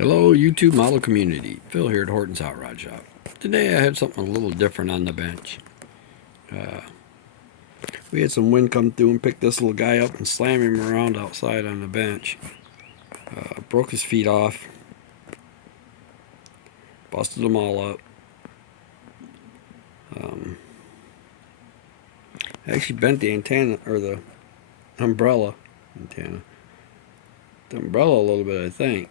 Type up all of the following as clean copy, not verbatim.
Hello YouTube model community, Phil here at Horton's Hot Rod Shop. Today I had something a little different on the bench. We had some wind come through and pick this little guy up and slam him around outside on the bench. Broke his feet off, busted them all up. I actually bent the antenna, or the umbrella antenna. The umbrella a little bit, I think.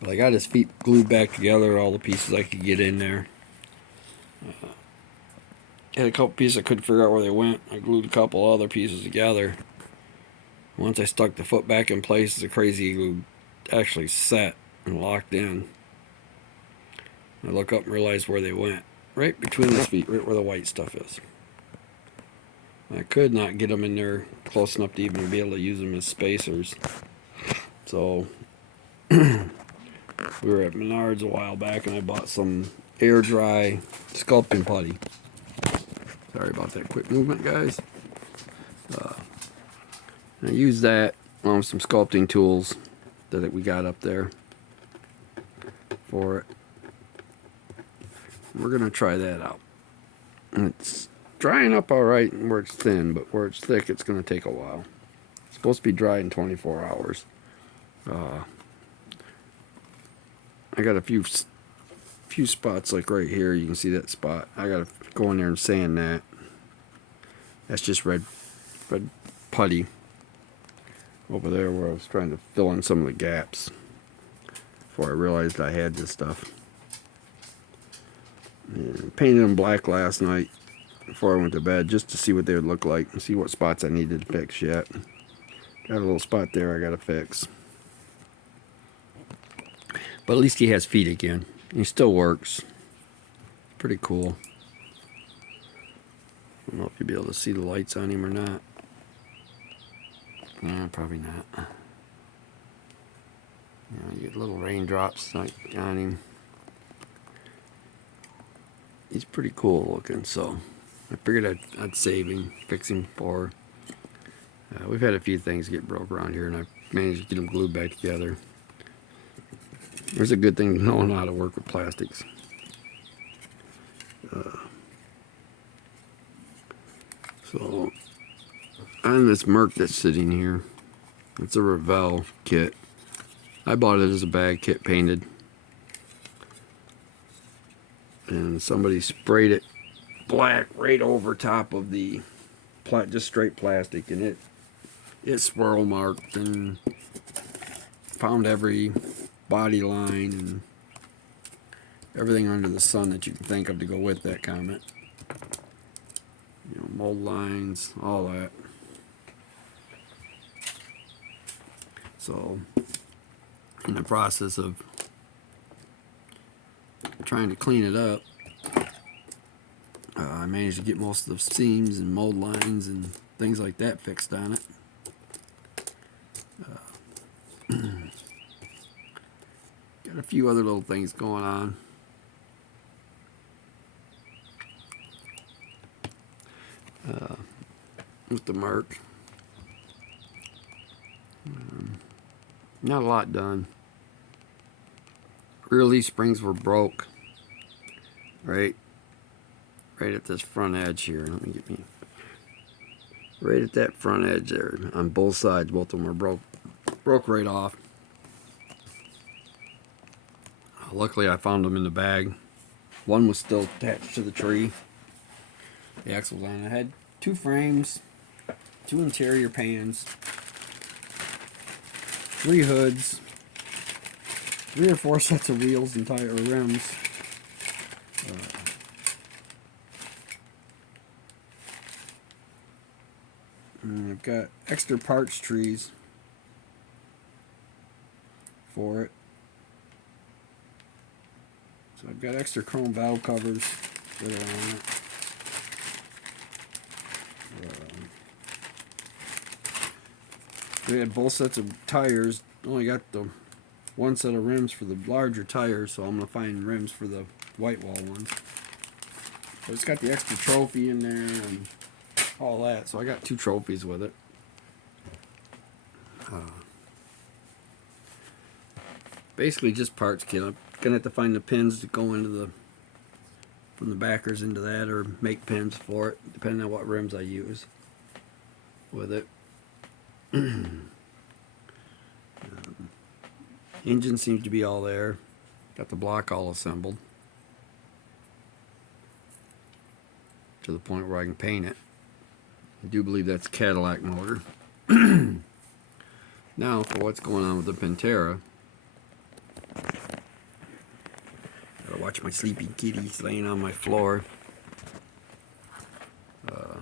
But I got his feet glued back together, all the pieces I could get in there. Had a couple pieces I couldn't figure out where they went. I glued a couple other pieces together. Once I stuck the foot back in place, the crazy glue actually set and locked in. I look up and realize where they went. Right between his feet, right where the white stuff is. I could not get them in there close enough to even be able to use them as spacers. So we were at Menards a while back and I bought some air dry sculpting putty. Sorry about that quick movement, guys. I used that on some sculpting tools that we got up there for it. We're going to try that out. It's drying up alright where it's thin, but where it's thick, it's going to take a while. It's supposed to be dry in 24 hours. I got a few spots like right here. You can see that spot. I got to go in there and sand that. That's just red putty over there where I was trying to fill in some of the gaps before I realized I had this stuff. And painted them black last night before I went to bed just to see what they would look like and see what spots I needed to fix yet. Got a little spot there I got to fix. But at least he has feet again. He still works. Pretty cool. I don't know if you'll be able to see the lights on him or not. Yeah, probably not. You get little raindrops like on him. He's pretty cool looking, so I figured I'd save him, fix him for. We've had a few things get broke around here, and I managed to get them glued back together. There's a good thing knowing how to work with plastics. So on this Merc that's sitting here, it's a Revell kit. I bought it as a bag kit painted. And somebody sprayed it black right over top of the just straight plastic, and it swirl marked and found every body line and everything under the sun that you can think of to go with that comet. You know, mold lines, all that. So in the process of trying to clean it up, I managed to get most of the seams and mold lines and things like that fixed on it. Got a few other little things going on. With the Merc. Not a lot done. Rear leaf springs were broke. Right at this front edge here. Let me get me. Right at that front edge there. On both sides, both of them were broke right off. Luckily I found them in the bag. One was still attached to the tree. The axle was on. I had 2 frames, 2 interior pans, 3 hoods, 3 or 4 sets of wheels and tire rims. And I've got extra parts trees for it. So I've got extra chrome valve covers that are on it. We had both sets of tires. Only got the 1 set of rims for the larger tires, so I'm going to find rims for the white wall ones. But it's got the extra trophy in there and all that, so I got 2 trophies with it. Basically just parts kit. I'm gonna have to find the pins to go into the from the backers into that, or make pins for it, depending on what rims I use with it. Engine seems to be all there. Got the block all assembled to the point where I can paint it. I do believe that's a Cadillac motor. Now for what's going on with the Pantera. Gotta watch my sleepy kitties laying on my floor. Oh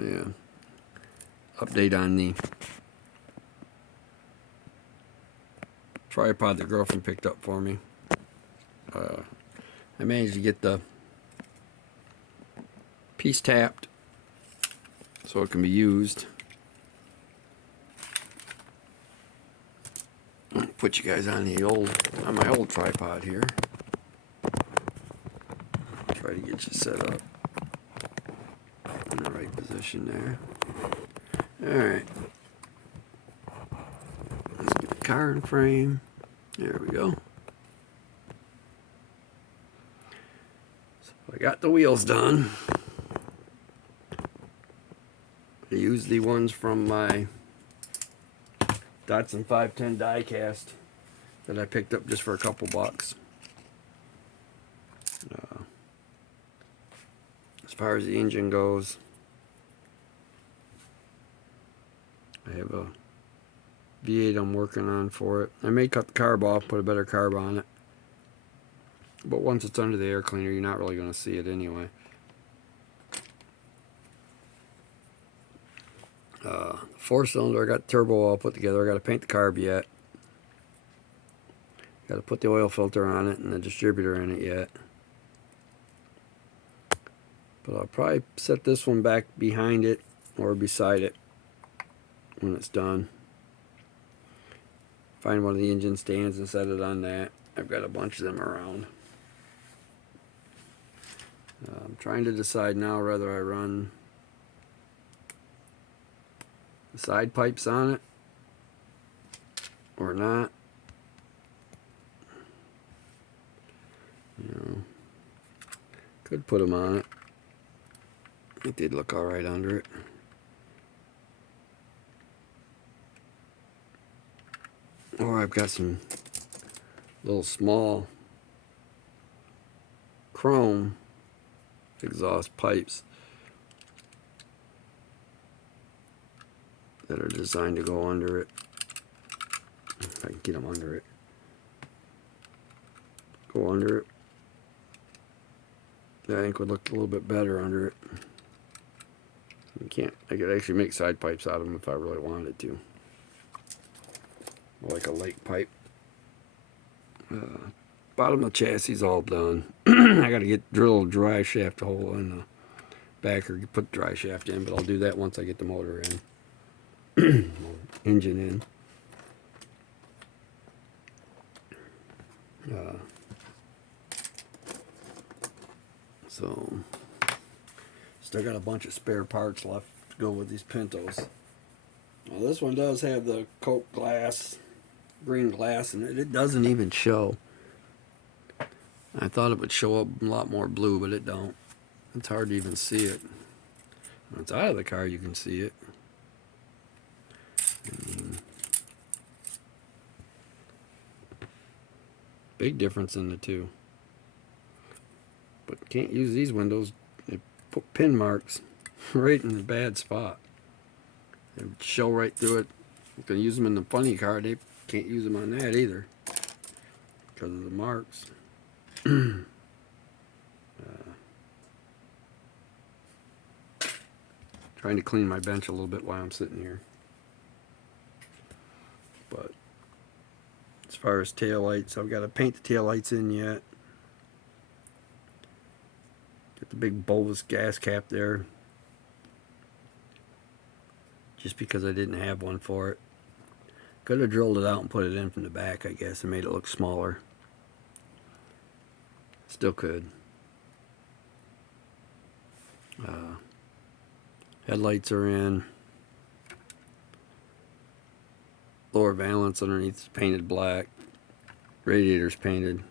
yeah. Update on the tripod the girlfriend picked up for me. I managed to get the piece tapped so it can be used. Put you guys on my old tripod here. Try to get you set up in the right position there. Alright. Let's get the car in frame. There we go. So I got the wheels done. I used the ones from my Datsun 510 diecast that I picked up just for a couple bucks. As far as the engine goes, I have a V8 I'm working on for it. I may cut the carb off, put a better carb on it. But once it's under the air cleaner, you're not really going to see it anyway. Four-cylinder, I got turbo all put together. I got to paint the carb yet. Got to put the oil filter on it and the distributor in it yet. But I'll probably set this one back behind it or beside it when it's done. Find one of the engine stands and set it on that. I've got a bunch of them around. I'm trying to decide now whether I run the side pipes on it or not. You know, could put them on it. It did look alright under it. Or I've got some little small chrome exhaust pipes that are designed to go under it. If I can get them under it. Go under it. I think would look a little bit better under it. You can't. I could actually make side pipes out of them if I really wanted to. Like a lake pipe. Bottom of the chassis is all done. I got to drill a dry shaft hole in the back, or put the dry shaft in, but I'll do that once I get the motor in. Engine in. So still got a bunch of spare parts left to go with these Pintos. Now this one does have the Coke glass, green glass in it. It doesn't even show. I thought it would show up a lot more blue, but it don't. It's hard to even see it. When it's out of the car, you can see it. Big difference in the two. But can't use these windows. They put pin marks right in the bad spot. They would show right through it. You can use them in the funny car. They can't use them on that either because of the marks. Trying to clean my bench a little bit while I'm sitting here. But as far as taillights, I've got to paint the taillights in yet. Get the big bulbous gas cap there. Just because I didn't have one for it. Could have drilled it out and put it in from the back, I guess, and made it look smaller. Still could. Headlights are in. Lower valance underneath is painted black. Radiator's painted.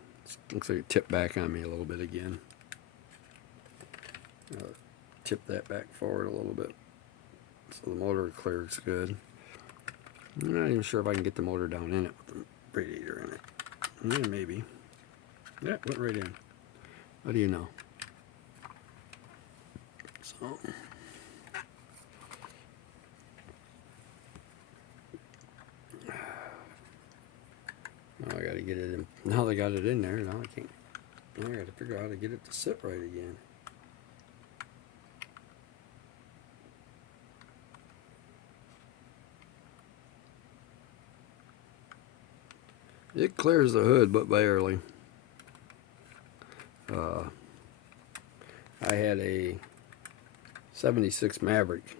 Looks like it tipped back on me a little bit again. Tip that back forward a little bit so the motor clears good. I'm not even sure if I can get the motor down in it with the radiator in it. Yeah, maybe. Yeah, went right in. How do you know? So now I gotta get it in. Now they got it in there. Now I can't. Now I gotta figure out how to get it to sit right again. It clears the hood, but barely. I had a 76 Maverick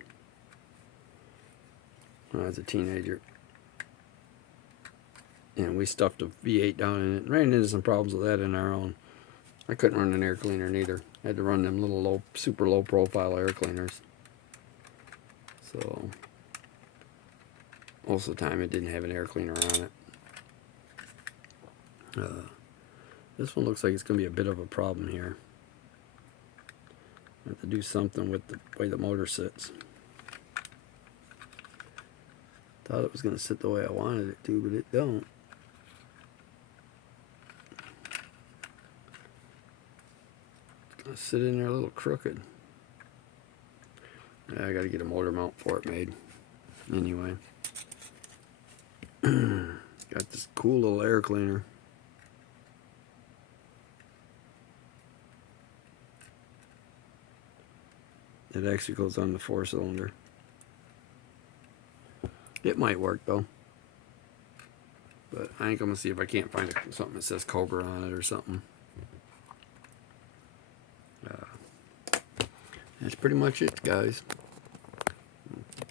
when I was a teenager. And we stuffed a V8 down in it. Ran into some problems with that in our own. I couldn't run an air cleaner neither. I had to run them little low, super low profile air cleaners. So most of the time it didn't have an air cleaner on it. This one looks like it's going to be a bit of a problem here. I have to do something with the way the motor sits. Thought it was going to sit the way I wanted it to, but it don't. It's going to sit in there a little crooked. Yeah, I got to get a motor mount for it made. Anyway. Got this cool little air cleaner. It actually goes on the 4-cylinder. It might work though. But I think I'm going to see if I can't find something that says Cobra on it or something. That's pretty much it, guys.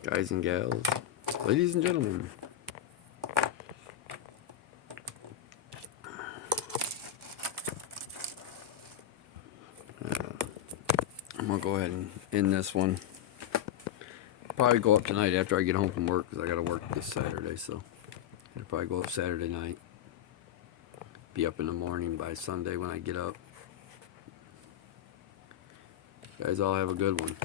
Guys and gals. Ladies and gentlemen. I'm going to go ahead and end this one. Probably go up tonight after I get home from work because I got to work this Saturday, so I'll probably go up Saturday night. Be up in the morning by Sunday when I get up. You guys all have a good one.